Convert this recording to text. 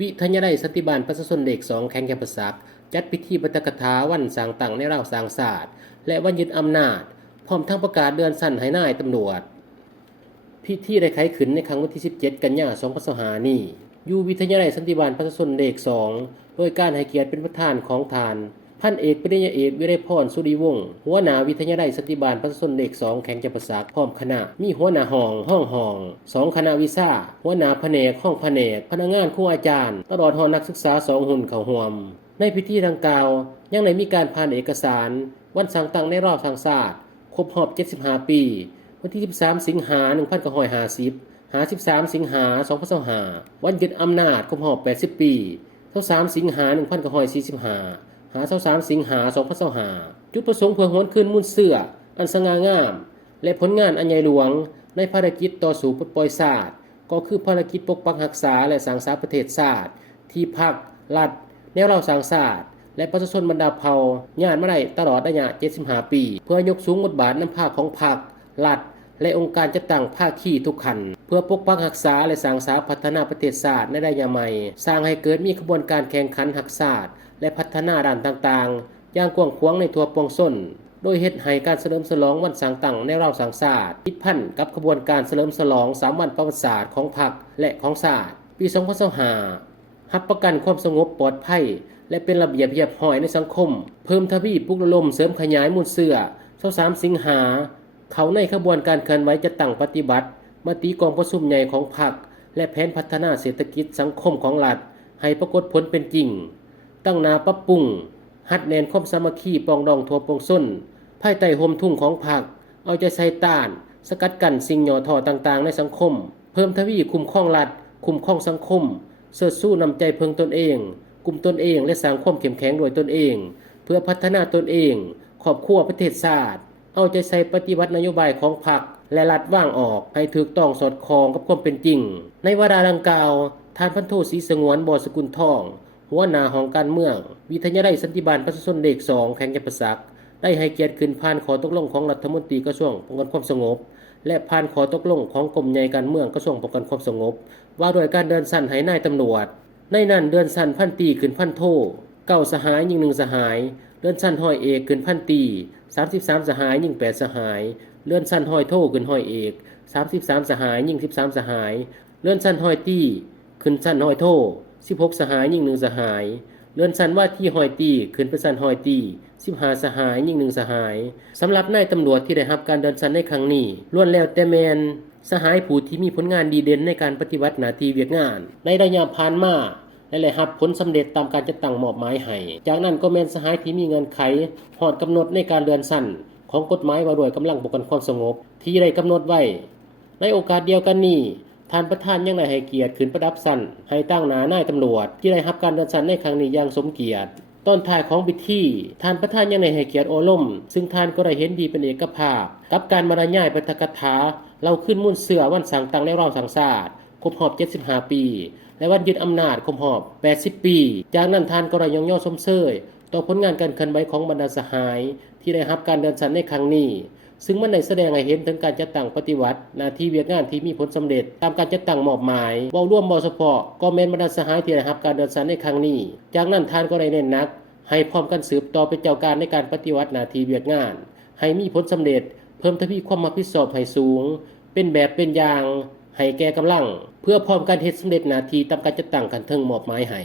วิทยาลัยสันติบาลประชาชนเลข2แข่งแก่ภาษาจัดพิธีปาฐกถาวันสร้างตั้งในราวสร้างศาสตร์และวันยึดอำนาจพร้อมทั้งประกาศเดือนสั้นให้นายตำรวจพิธีได้ไขขึ้นในครั้งวันที่17กันยายน2565นี้อยู่วิทยาลัยสันติบาลประชาชนเลข2โดยการให้เกียรติเป็นประธานของทานพันเอกปริญญาเอกวิไลพรสุริวงศ์หัวหน้าวิทยาลัยสันติบาลประชาชนเลข2แข่งจับประสาทพร้อมคณะมีหัวหน้าห้อง2คณะวิชาหัวหน้าแผนกห้องแผนกพนักงานครูอาจารย์ตลอดหอนักศึกษา2หุ่นเข้าร่วมในพิธีดังกล่าวยังได้มีการผ่านเอกสารวันสร้างตั้งในรอบทางศาสตร์ครบรอบ75ปีวันที่13สิงหาคม1950 13สิงหาคม2025วันยึดอำนาจครบรอบ80ปี23สิงหาคม194523สิงหาคม2025จุดประสงค์เพื่อหวนคืนมุ่นเสื้ออันสง่างามและผลงานอันใหญ่หลวงในภารกิจต่อสู้ปลดปล่อยชาติก็คือภารกิจปกปักรักษาและสร้างสรรค์ประเทศชาติที่พรรครัฐแนวเราสร้างชาติและประชาชนบรรดาเผ่าญาติมาได้ตลอดระยะ75ปีเพื่อยกสูงบทบาทนำภาคของพรรครัฐและองค์การจัดตั้งภาคีทุกขันเพื่อปกปักรักษาและสร้างสรรค์พัฒนาประเทศชาติในระยะใหม่สร้างให้เกิดมีขบวนการแข่งขันรักษาและพัฒนาด้านต่างๆอย่างกว้างขวางในทั่วปวงชนโดยเฮ็ดให้การเฉลิมฉลองวันสร้างตั้งในราวสร้างชาติผิดพันกับขบวนการเฉลิมฉลอง3วันประวัติศาสตร์ของพรรคและของชาติปี2025รับประกันความสงบปลอดภัยและเป็นระเบียบเรียบร้อยในสังคมเพิ่มทวีปลุกระดมเสริมขยายมูลเสื้อ23สิงหาเขาในขบวนการเคลื่อนไหวจะตั้งปฏิบัติมติกองประชุมใหญ่ของพรรคและแผนพัฒนาเศรษฐกิจสังคมของรัฐให้ปรากฏผลเป็นจริงตั้งหน้าปรับปรุงหัดแนนความสามัคคีปองดองทั่วปวงชนภายใต้ห่มทุ่งของพรรคเอาใจใส่ต้านสกัดกั้นสิ่งหย่อท่อต่างๆในสังคมเพิ่มทวีคุ้มครองรัฐคุ้มครองสังคมเสิร์ชสู้นำใจเพิงตนเองกลุ่มตนเองและสร้างความเข้มแข็งโดยตนเองเพื่อพัฒนาตนเองครอบครัวประเทศชาติเอาใจใส่ปฏิบัตินโยบายของพรรคและรัฐว่างออกให้ถูกต้องสอดคล้องกับความเป็นจริงในวาระดังกล่าวท่านพันโทศรีสงวนบ่อสกุลทองหัวหน้าของการเมืองวิทยาลัยสันติบาลประชาชนเลข2แข่งจับประสักได้ให้เกียรติขึ้นผ่านขอตกลงของรัฐมนตรีกระทรวงป้องกันความสงบและผ่านขอตกลงของกรมใหญ่การเมืองกระทรวงป้องกันความสงบว่าโดยการเดินสั้นให้นายตำรวจในนั้นเดินสั้นพันตีขึ้นพันโท9สหายยิง1สหายเดินสั้นห้อยเอกขึ้นพันตี33สหายยิง8สหายเลื่อนสั้นห้อยโทขึ้นห้อยเอก33สหายยิง13สหายเลื่อนสั้นห้อยตีขึ้นสั้นห้อยโท16สหายยิง1สหายเลื่อนสั้นว่าที่ห้อยตีขึ้นเป็นสั้นห้อยตี15สหายยิง1สหายสำหรับนายตำรวจที่ได้รับการเดินสั้นในครั้งนี้ล้วนแล้วแต่แมนสหายผู้ที่มีผลงานดีเด่นในการปฏิบัติหน้าที่เวียกงานในระยะผ่านมาและได้รับผลสำเร็จตามการจัดตั้งมอบหมายให้จากนั้นก็แม่นสหายที่มีเงื่อนไขหอดกำหนดในการเดินสั้นของกฎหมายว่าด้วยกำลังป้องกันความสงบที่ได้กำหนดไว้ในโอกาสเดียวกันนี้ท่านประธานยังได้ให้เกียรติขึ้นประดับสั้นให้ตั้งหน้านายตำรวจที่ได้รับการเดินสั้นในครั้งนี้อย่างสมเกียรติตอนท้ายของพิธีท่านประธานยังได้ให้เกียรติโอล่มซึ่งท่านก็ได้เห็นดีเป็นเอกภาพกับการบรรยายปาฐกถาเราขึ้นมุ่นเสือวันสร้างตั้งในรอบสร้างชาติครบรอบ75ปีและวันยึดอำนาจครบรอบ80ปีจากนั้นท่านก็ได้ยกย่อชมเชยต่อผลงานการเคลื่อนไหวของบรรดาสหายที่ได้รับการเดินสั้นในครั้งนี้ซึ่งมันได้แสดงให้เห็นถึงการจัดตั้งปฏิวัติหน้าที่เวียกงานที่มีผลสำเร็จตามการจัดตั้งมอบหมายเว้าร่วมบ่เฉพาะก็แม่นบรรดาสหายที่ได้รับการเดินสั้นในครั้งนี้จากนั้นท่านก็ได้เน้นหนักให้พร้อมกันสืบต่อเป็นเจ้าการในการปฏิวัติหน้าที่เวียกงานให้มีผลสำเร็จเพิ่มทวีความรับผิดชอบให้สูงเป็นแบบเป็นอย่างให้แก่กำลังเพื่อพร้อมกันเฮ็ดสำเร็จหน้าที่ตามการจัดตั้งกันเทิงมอบหมายให้